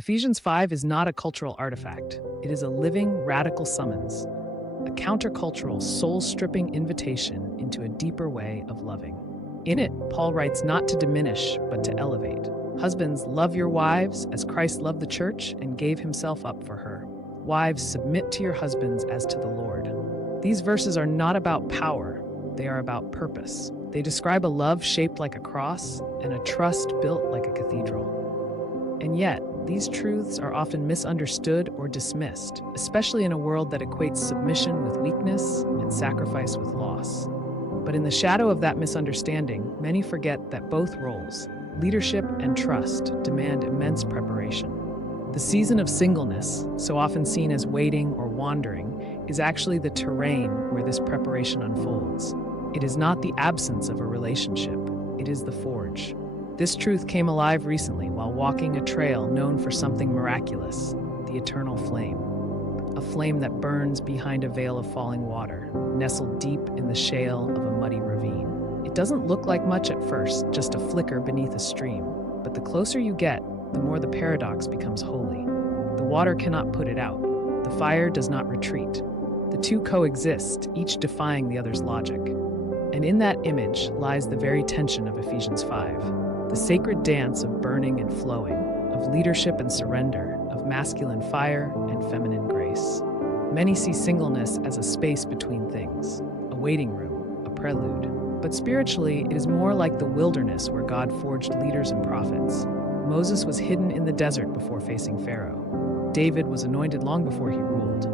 Ephesians 5 is not a cultural artifact. It is a living, radical summons, a countercultural, soul-stripping invitation into a deeper way of loving. In it, Paul writes not to diminish, but to elevate. Husbands, love your wives as Christ loved the church and gave himself up for her. Wives, submit to your husbands as to the Lord. These verses are not about power, they are about purpose. They describe a love shaped like a cross and a trust built like a cathedral. And yet, these truths are often misunderstood or dismissed, especially in a world that equates submission with weakness and sacrifice with loss. But in the shadow of that misunderstanding, many forget that both roles, leadership and trust, demand immense preparation. The season of singleness, so often seen as waiting or wandering, is actually the terrain where this preparation unfolds. It is not the absence of a relationship, it is the forge. This truth came alive recently while walking a trail known for something miraculous, the eternal flame. A flame that burns behind a veil of falling water, nestled deep in the shale of a muddy ravine. It doesn't look like much at first, just a flicker beneath a stream. But the closer you get, the more the paradox becomes holy. The water cannot put it out. The fire does not retreat. The two coexist, each defying the other's logic. And in that image lies the very tension of Ephesians 5. The sacred dance of burning and flowing, of leadership and surrender, of masculine fire and feminine grace. Many see singleness as a space between things, a waiting room, a prelude. But spiritually, it is more like the wilderness where God forged leaders and prophets. Moses was hidden in the desert before facing Pharaoh. David was anointed long before he ruled.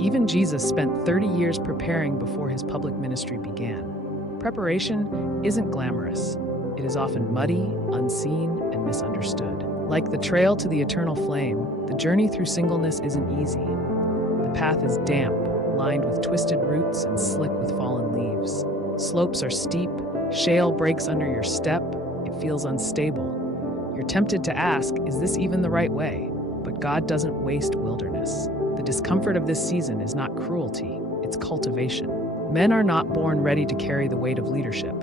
Even Jesus spent 30 years preparing before his public ministry began. Preparation isn't glamorous. It is often muddy, unseen, and misunderstood. Like the trail to the eternal flame, the journey through singleness isn't easy. The path is damp, lined with twisted roots and slick with fallen leaves. Slopes are steep, shale breaks under your step, it feels unstable. You're tempted to ask, is this even the right way? But God doesn't waste wilderness. The discomfort of this season is not cruelty, it's cultivation. Men are not born ready to carry the weight of leadership.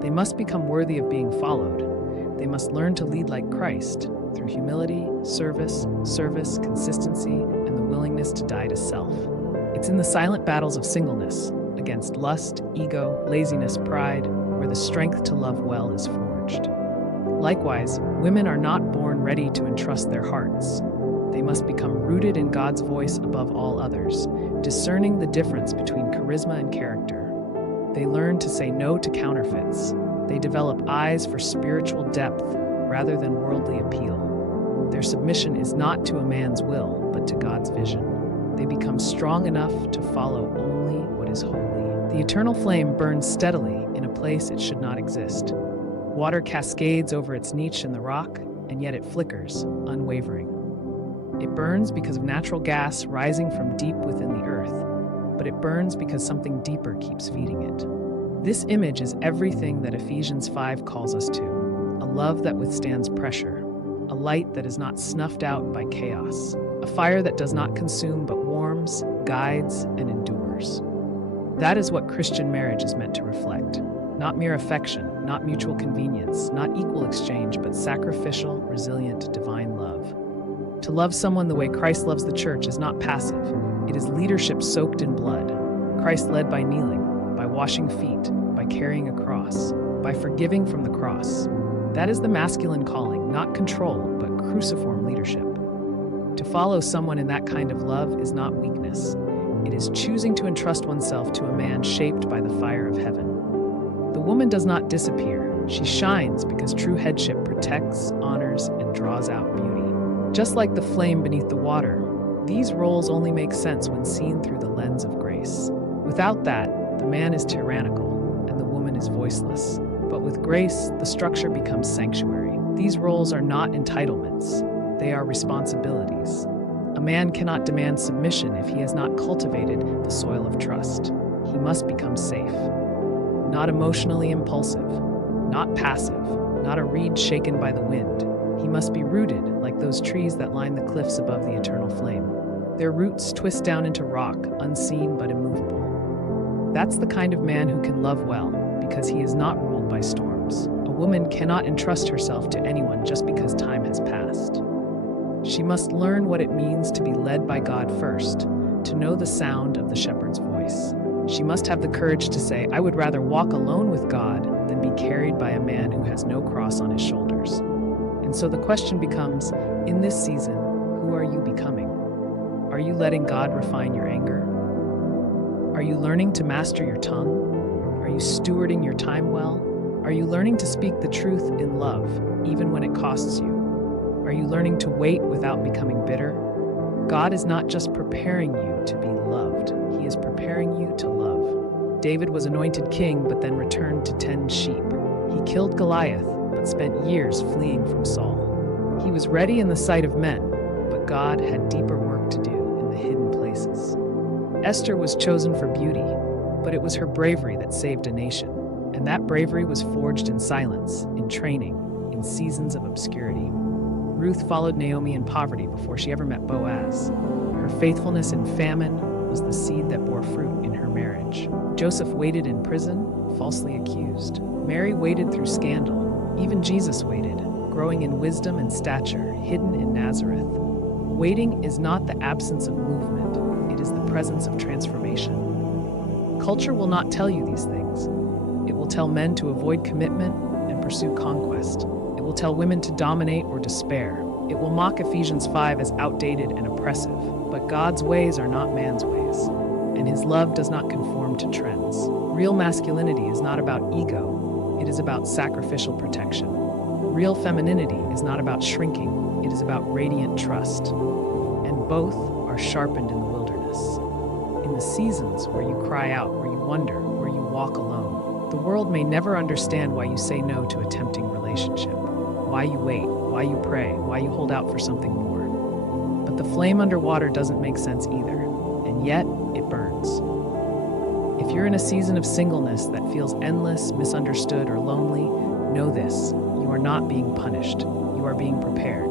They must become worthy of being followed. They must learn to lead like Christ, through humility, service, consistency, and the willingness to die to self. It's in the silent battles of singleness, against lust, ego, laziness, pride, where the strength to love well is forged. Likewise, women are not born ready to entrust their hearts. They must become rooted in God's voice above all others, discerning the difference between charisma and character. They learn to say no to counterfeits. They develop eyes for spiritual depth rather than worldly appeal. Their submission is not to a man's will, but to God's vision. They become strong enough to follow only what is holy. The eternal flame burns steadily in a place it should not exist. Water cascades over its niche in the rock, and yet it flickers, unwavering. It burns because of natural gas rising from deep within the earth, but it burns because something deeper keeps feeding it. This image is everything that Ephesians 5 calls us to, a love that withstands pressure, a light that is not snuffed out by chaos, a fire that does not consume but warms, guides, and endures. That is what Christian marriage is meant to reflect. Not mere affection, not mutual convenience, not equal exchange, but sacrificial, resilient, divine love. To love someone the way Christ loves the church is not passive. It is leadership soaked in blood. Christ led by kneeling, by washing feet, by carrying a cross, by forgiving from the cross. That is the masculine calling, not control, but cruciform leadership. To follow someone in that kind of love is not weakness. It is choosing to entrust oneself to a man shaped by the fire of heaven. The woman does not disappear. She shines because true headship protects, honors, and draws out beauty. Just like the flame beneath the water, these roles only make sense when seen through the lens of grace. Without that, the man is tyrannical and the woman is voiceless. But with grace, the structure becomes sanctuary. These roles are not entitlements. They are responsibilities. A man cannot demand submission if he has not cultivated the soil of trust. He must become safe. Not emotionally impulsive, not passive, not a reed shaken by the wind. He must be rooted like those trees that line the cliffs above the eternal flame. Their roots twist down into rock, unseen but immovable. That's the kind of man who can love well, because he is not ruled by storms. A woman cannot entrust herself to anyone just because time has passed. She must learn what it means to be led by God first, to know the sound of the shepherd's voice. She must have the courage to say, I would rather walk alone with God than be carried by a man who has no cross on his shoulders. And so the question becomes, in this season, who are you becoming? Are you letting God refine your anger? Are you learning to master your tongue? Are you stewarding your time well? Are you learning to speak the truth in love, even when it costs you? Are you learning to wait without becoming bitter? God is not just preparing you to be loved, He is preparing you to love. David was anointed king, but then returned to tend sheep. He killed Goliath, but spent years fleeing from Saul. He was ready in the sight of men, but God had deeper work to do in the hidden places. Esther was chosen for beauty, but it was her bravery that saved a nation. And that bravery was forged in silence, in training, in seasons of obscurity. Ruth followed Naomi in poverty before she ever met Boaz. Her faithfulness in famine was the seed that bore fruit in her marriage. Joseph waited in prison, falsely accused. Mary waited through scandal. Even Jesus waited, growing in wisdom and stature, hidden in Nazareth. Waiting is not the absence of movement, it is the presence of transformation. Culture will not tell you these things. It will tell men to avoid commitment and pursue conquest. It will tell women to dominate or despair. It will mock Ephesians 5 as outdated and oppressive. But God's ways are not man's ways, and His love does not conform to trends. Real masculinity is not about ego, it is about sacrificial protection. Real femininity is not about shrinking, it is about radiant trust. And both are sharpened in the wilderness. In the seasons where you cry out, where you wonder, where you walk alone. The world may never understand why you say no to a tempting relationship, why you wait, why you pray, why you hold out for something more. But the flame underwater doesn't make sense either, and yet it burns. If you're in a season of singleness that feels endless, misunderstood, or lonely, know this: you are not being punished. You are being prepared.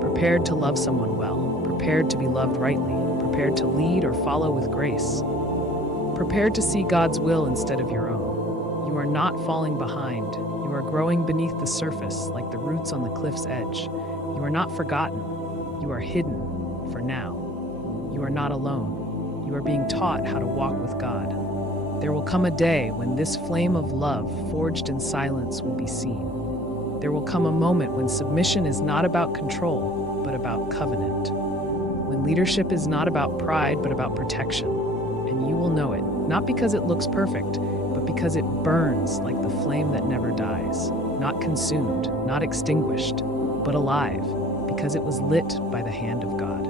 Prepared to love someone well, prepared to be loved rightly, prepared to lead or follow with grace, prepared to see God's will instead of your own. You are not falling behind. You are growing beneath the surface like the roots on the cliff's edge. You are not forgotten. You are hidden for now. You are not alone. You are being taught how to walk with God. There will come a day when this flame of love forged in silence will be seen. There will come a moment when submission is not about control, but about covenant. When leadership is not about pride, but about protection. And you will know it, not because it looks perfect, but because it burns like the flame that never dies, not consumed, not extinguished, but alive, because it was lit by the hand of God.